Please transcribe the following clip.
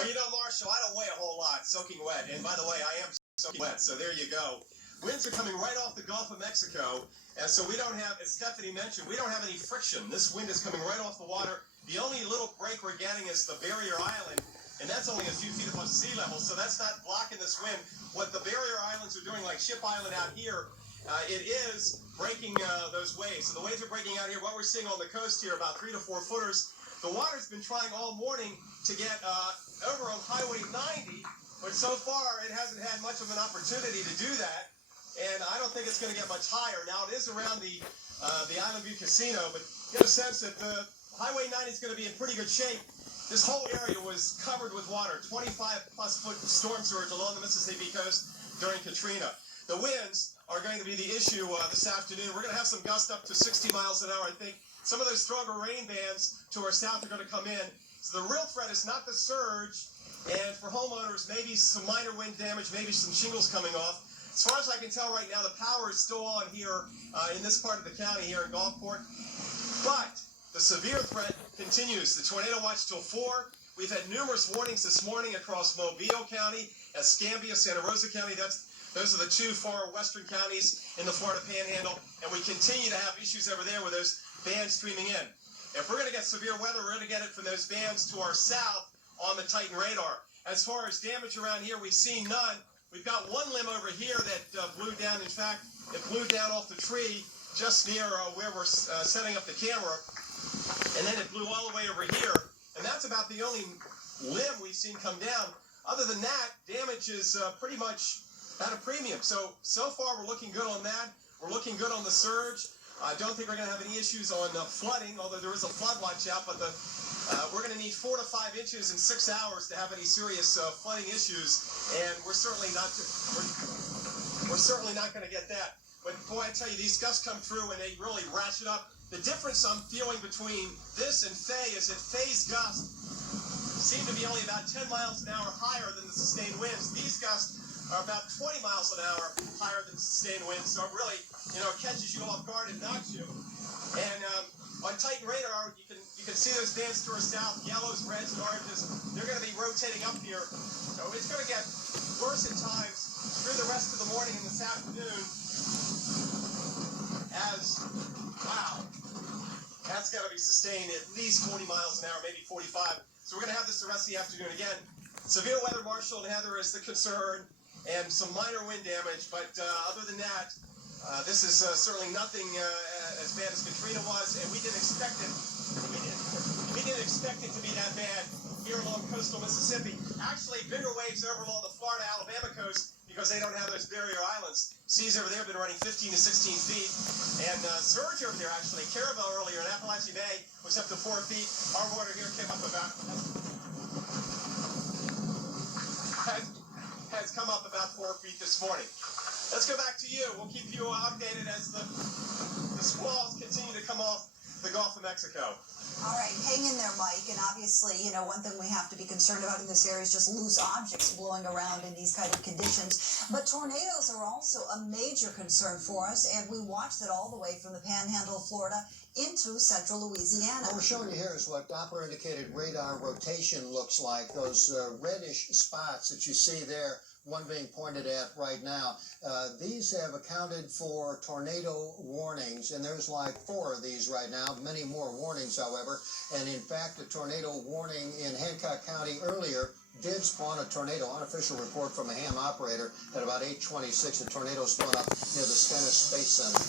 Well, you know, Marshall, I don't weigh a whole lot, soaking wet. And by the way, I am soaking wet, so there you go. Winds are coming right off the Gulf of Mexico, and so we don't have, as Stephanie mentioned, we don't have any friction. This wind is coming right off the water. The only little break we're getting is the barrier island, and that's only a few feet above sea level, so that's not blocking this wind. What the barrier islands are doing, like Ship Island out here, it is breaking those waves. So the waves are breaking out here. What we're seeing on the coast here, about 3 to 4 footers. The water's been trying all morning to get over on Highway 90, but so far it hasn't had much of an opportunity to do that. And I don't think it's going to get much higher. Now, it is around the Island View Casino, but get a sense that the Highway 90 is going to be in pretty good shape. This whole area was covered with water, 25-plus foot storm surge along the Mississippi coast during Katrina. The winds are going to be the issue this afternoon. We're going to have some gusts up to 60 miles an hour, I think. Some of those stronger rain bands to our south are going to come in. So the real threat is not the surge, and for homeowners, maybe some minor wind damage, maybe some shingles coming off. As far as I can tell right now, the power is still on here in this part of the county here in Gulfport. But the severe threat continues. The tornado watch till 4. We've had numerous warnings this morning across Mobile County, Escambia, Santa Rosa County. Those are the 2 far western counties in the Florida Panhandle, and we continue to have issues over there with those bands streaming in. If we're going to get severe weather, we're going to get it from those bands to our south on the Titan radar. As far as damage around here, we've seen none. We've got one limb over here that blew down. In fact, it blew down off the tree just near where we're setting up the camera, and then it blew all the way over here. And that's about the only limb we've seen come down. Other than that, damage is pretty much at a premium. So far, we're looking good on that. We're looking good on the surge. I don't think we're going to have any issues on flooding, although there is a flood watch out, but we're going to need 4 to 5 inches in 6 hours to have any serious flooding issues, and we're certainly not going to get that. But boy, I tell you, these gusts come through and they really ratchet up. The difference I'm feeling between this and Faye is that Faye's gusts seem to be only about 10 miles an hour higher than the sustained winds. These gusts are about 20 miles an hour higher than sustained winds, so it really, catches you off guard and knocks you. And on Titan radar, you can see those bands to our south, yellows, reds, and oranges. They're going to be rotating up here, so it's going to get worse at times through the rest of the morning and this afternoon. That's got to be sustained at least 40 miles an hour, maybe 45. So we're going to have this the rest of the afternoon again. Severe weather, Marshall and Heather, is the concern, and some minor wind damage, but other than that, this is certainly nothing as bad as Katrina was, and we didn't expect it. We didn't expect it to be that bad here along coastal Mississippi. Actually, bigger waves over along the Florida-Alabama coast because they don't have those barrier islands. Seas over there have been running 15 to 16 feet, and surge over there, actually. Caravel earlier in Appalachian Bay was up to 4 feet. Our water here came up about... has come up about 4 feet this morning. Let's go back to you. We'll keep you updated as the squalls continue to come off the Gulf of Mexico. All right, hang in there, Mike. And obviously, one thing we have to be concerned about in this area is just loose objects blowing around in these kind of conditions. But tornadoes are also a major concern for us, and we watch that all the way from the Panhandle of Florida into central Louisiana. What we're showing you here is what Doppler-indicated radar rotation looks like. Those reddish spots that you see there, one being pointed at right now. These have accounted for tornado warnings, and there's like 4 of these right now, many more warnings, however. And in fact, a tornado warning in Hancock County earlier did spawn a tornado. Unofficial report from a ham operator at about 8:26. A tornado spawned up near the Stennis Space Center.